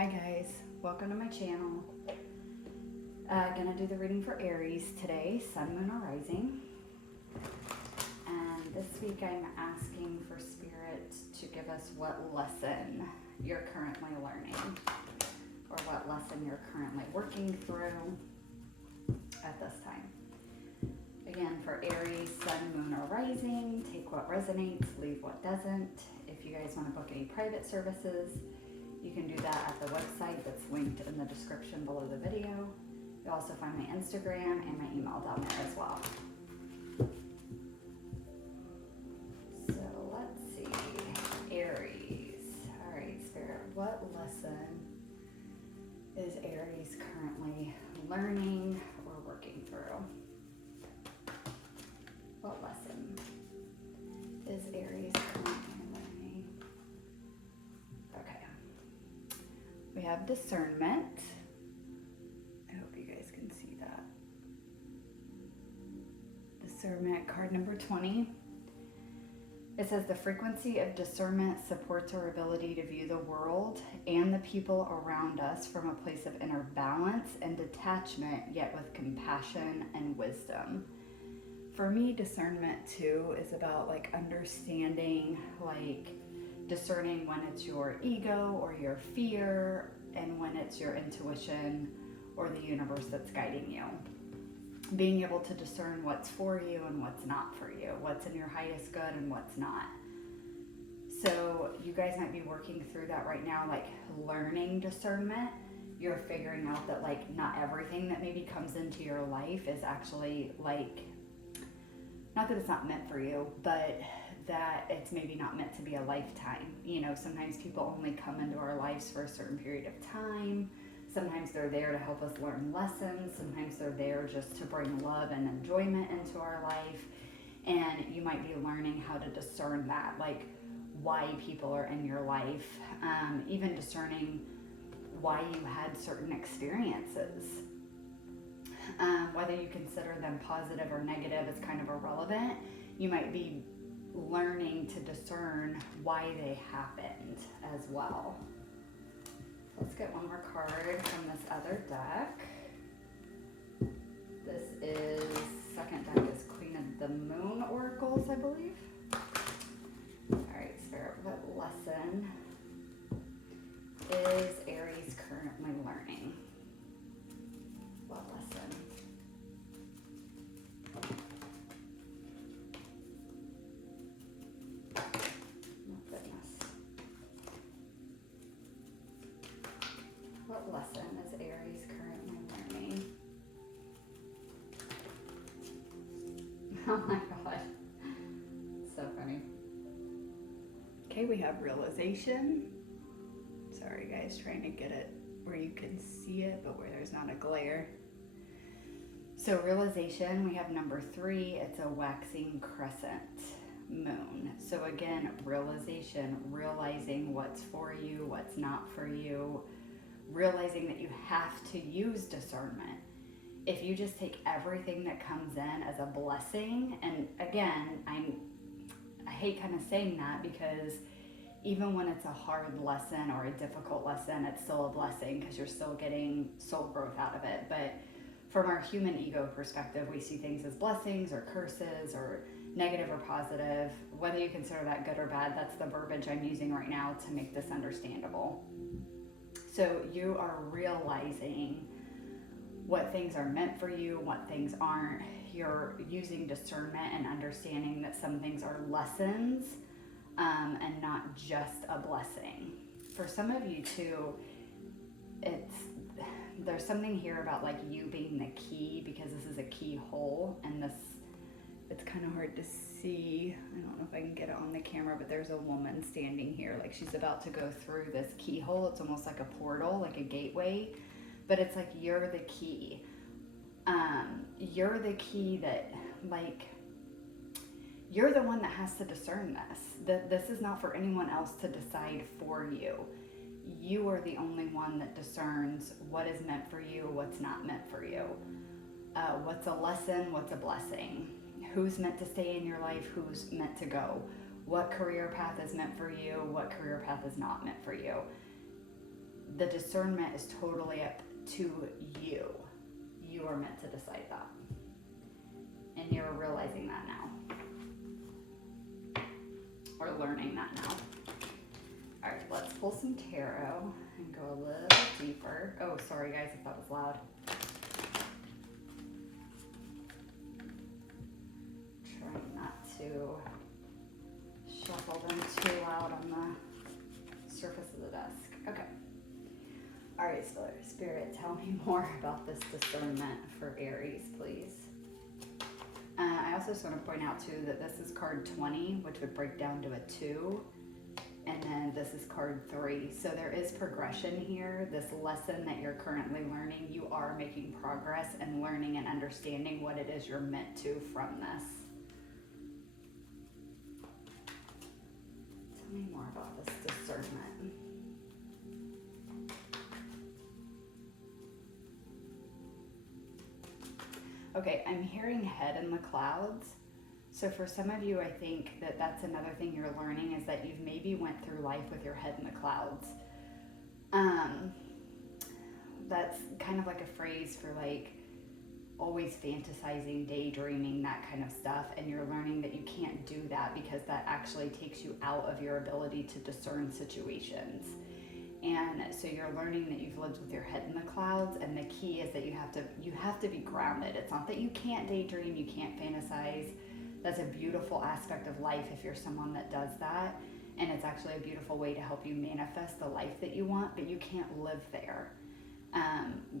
Hi guys, welcome to my channel. Gonna do the reading for Aries today, Sun, Moon, or Rising. And this week I'm asking for Spirit to give us what lesson you're currently learning, or what lesson you're currently working through at this time. Again, for Aries, Sun, Moon, or Rising, take what resonates, leave what doesn't. If you guys want to book any private services, you can do that at the website that's linked in the description below the video. You'll also find my Instagram and my email down there as well. So let's see, Aries. All right, Spirit, what lesson is Aries currently learning or working through? What lesson is Aries currently learning? Okay. We have Discernment. I hope you guys can see that. Discernment, card number 20. It says the frequency of discernment supports our ability to view the world and the people around us from a place of inner balance and detachment, yet with compassion and wisdom. For me, discernment too is about like understanding, like discerning when it's your ego or your fear and when it's your intuition or the universe that's guiding you. Being able to discern what's for you and what's not for you, what's in your highest good and what's not. So you guys might be working through that right now, like learning discernment. You're figuring out that like not everything that maybe comes into your life is actually like, not that it's not meant for you, but that it's maybe not meant to be a lifetime. You know, sometimes people only come into our lives for a certain period of time. Sometimes they're there to help us learn lessons. Sometimes they're there just to bring love and enjoyment into our life. And you might be learning how to discern that, like why people are in your life, even discerning why you had certain experiences. Whether you consider them positive or negative is kind of irrelevant. You might be learning to discern why they happened as well. Let's get one more card from this other deck. This is, second deck is Queen of the Moon Oracles, I believe. All right, Spirit, what lesson is Aries currently learning? What lesson? What lesson is Aries currently learning? Oh my god. So funny. Okay, we have realization. Sorry guys, trying to get it where you can see it, but where there's not a glare. So realization, we have number 3. It's a waxing crescent moon. So again, realization, realizing what's for you, what's not for you. Realizing that you have to use discernment. If you just take everything that comes in as a blessing, and again, I hate kind of saying that because even when it's a hard lesson or a difficult lesson, it's still a blessing because you're still getting soul growth out of it. But from our human ego perspective, we see things as blessings or curses or negative or positive. Whether you consider that good or bad, that's the verbiage I'm using right now to make this understandable. So you are realizing what things are meant for you, what things aren't. You're using discernment and understanding that some things are lessons and not just a blessing. For some of you too, there's something here about like you being the key, because this is a keyhole, and this, it's kind of hard to see. I don't know if I can get it on the camera, but there's a woman standing here. Like she's about to go through this keyhole. It's almost like a portal, like a gateway, but it's like you're the key. You're the key that like, you're the one that has to discern this. This is not for anyone else to decide for you. You are the only one that discerns what is meant for you, what's not meant for you. What's a lesson, what's a blessing. Who's meant to stay in your life, who's meant to go. What career path is meant for you, what career path is not meant for you. the discernment is totally up to you. You are meant to decide that. And you're realizing that now. Or learning that now. All right, let's pull some tarot and go a little deeper. Oh, sorry guys if that was loud. Trying not to shuffle them too loud on the surface of the desk. Okay. All right, Spirit, tell me more about this discernment for Aries, please. I also just want to point out too that this is card 20, which would break down to a 2. And then this is card 3. So there is progression here. This lesson that you're currently learning, you are making progress and learning and understanding what it is you're meant to from this. Tell me more about this discernment. Okay, I'm hearing head in the clouds. So for some of you, I think that that's another thing you're learning is that you've maybe went through life with your head in the clouds. That's kind of like a phrase for like always fantasizing, daydreaming, that kind of stuff. And you're learning that you can't do that because that actually takes you out of your ability to discern situations. And so you're learning that you've lived with your head in the clouds, and the key is that you have to be grounded. It's not that you can't daydream, you can't fantasize. That's a beautiful aspect of life if you're someone that does that, and it's actually a beautiful way to help you manifest the life that you want, but you can't live there.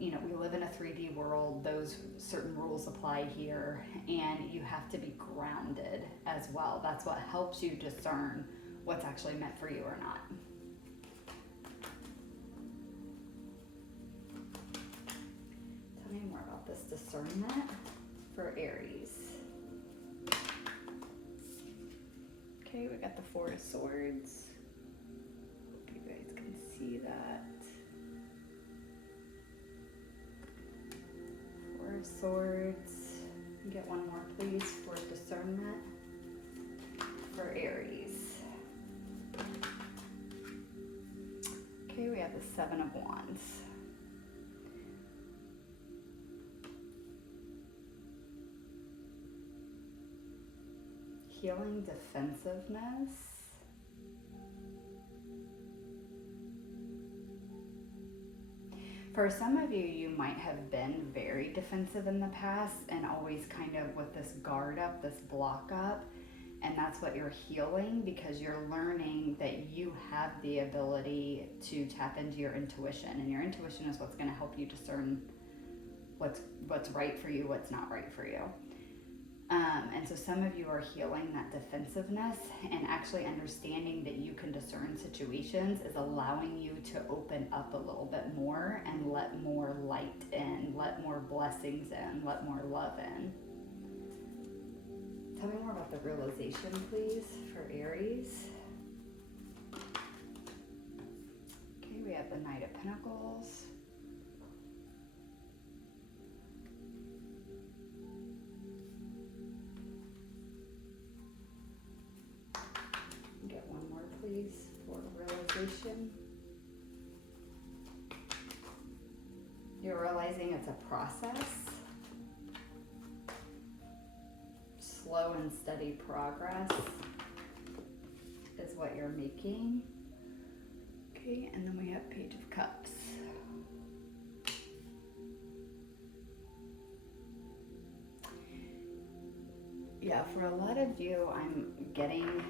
We live in a 3D world. Those certain rules apply here, and you have to be grounded as well. That's what helps you discern what's actually meant for you or not. Tell me more about this discernment for Aries. Okay, we got the 4 of Swords. Hope you guys can see that. 4 of Swords. Get one more, please, for discernment for Aries. Okay, we have the 7 of Wands. Healing defensiveness. For some of you, you might have been very defensive in the past and always kind of with this guard up, this block up, and that's what you're healing because you're learning that you have the ability to tap into your intuition, and your intuition is what's going to help you discern what's right for you, what's not right for you. And so some of you are healing that defensiveness, and actually understanding that you can discern situations is allowing you to open up a little bit more and let more light in, let more blessings in, let more love in. Tell me more about the realization, please, for Aries. Okay, we have the Knight of Pentacles. Get one more, please, for realization. You're realizing it's a process. Slow and steady progress is what you're making. Okay, and then we have Page of Cups. Yeah, for a lot of you, I'm getting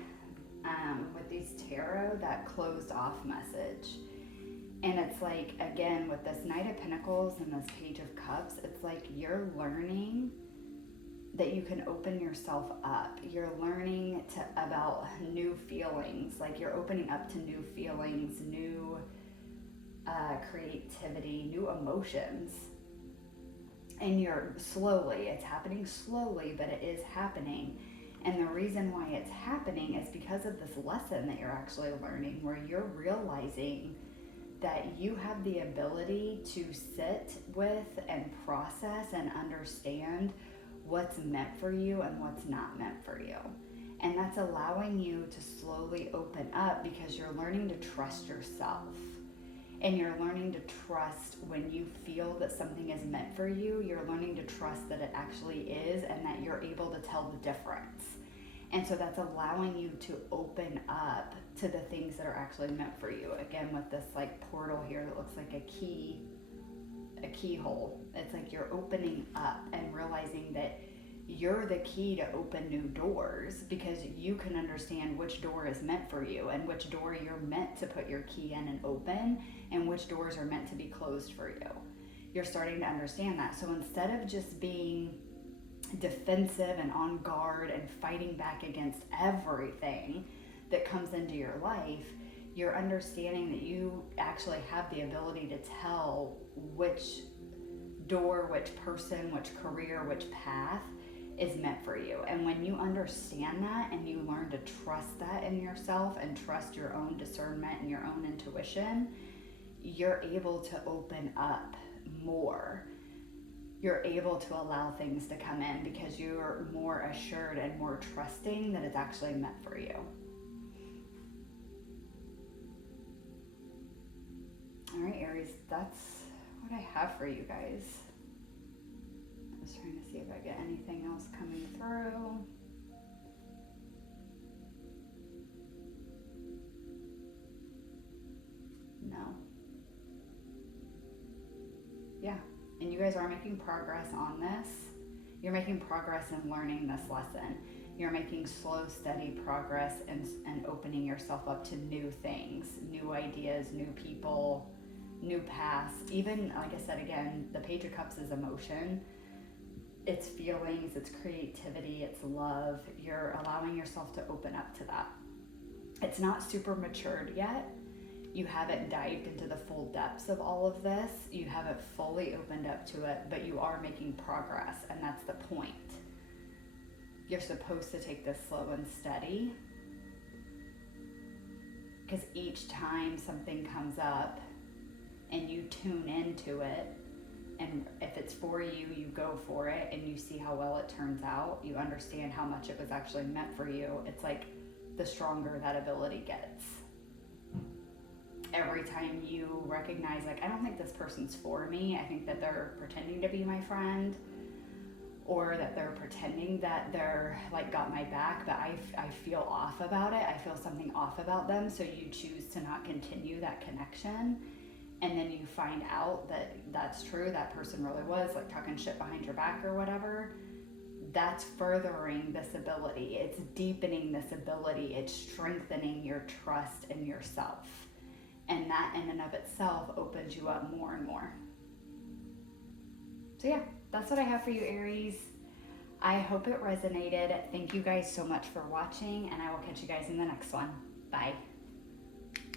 with these tarot that closed off message. And it's like, again, with this Knight of Pentacles and this Page of Cups, it's like you're learning that you can open yourself up. You're learning about new feelings. Like you're opening up to new feelings, new creativity, new emotions. And it's happening slowly, but it is happening. And the reason why it's happening is because of this lesson that you're actually learning, where you're realizing that you have the ability to sit with and process and understand what's meant for you and what's not meant for you. And that's allowing you to slowly open up because you're learning to trust yourself. And you're learning to trust when you feel that something is meant for you, you're learning to trust that it actually is and that you're able to tell the difference. And so that's allowing you to open up to the things that are actually meant for you. Again, with this like portal here that looks like a keyhole. It's like you're opening up and realizing that you're the key to open new doors, because you can understand which door is meant for you and which door you're meant to put your key in and open, and which doors are meant to be closed for you. You're starting to understand that. So instead of just being defensive and on guard and fighting back against everything that comes into your life, you're understanding that you actually have the ability to tell which door, which person, which career, which path is meant for you. And when you understand that and you learn to trust that in yourself and trust your own discernment and your own intuition, you're able to open up more. You're able to allow things to come in because you're more assured and more trusting that it's actually meant for you. All right, Aries, that's what I have for you guys. I was trying to see if I get anything else coming through. No. Yeah. And you guys are making progress on this. You're making progress in learning this lesson. You're making slow, steady progress and opening yourself up to new things, new ideas, new people, new paths. Even, like I said again, the Page of Cups is emotion. It's feelings, it's creativity, it's love. You're allowing yourself to open up to that. It's not super matured yet. You haven't dived into the full depths of all of this. You haven't fully opened up to it, but you are making progress, and that's the point. You're supposed to take this slow and steady, because each time something comes up and you tune into it, and if it's for you, you go for it and you see how well it turns out, you understand how much it was actually meant for you. It's like the stronger that ability gets. Every time you recognize, like, I don't think this person's for me, I think that they're pretending to be my friend, or that they're pretending that they're like got my back, but I feel off about it. I feel something off about them. So you choose to not continue that connection. And then you find out that that's true. That person really was like talking shit behind your back or whatever. That's furthering this ability. It's deepening this ability. It's strengthening your trust in yourself. And that in and of itself opens you up more and more. So yeah, that's what I have for you, Aries. I hope it resonated. Thank you guys so much for watching, and I will catch you guys in the next one. Bye.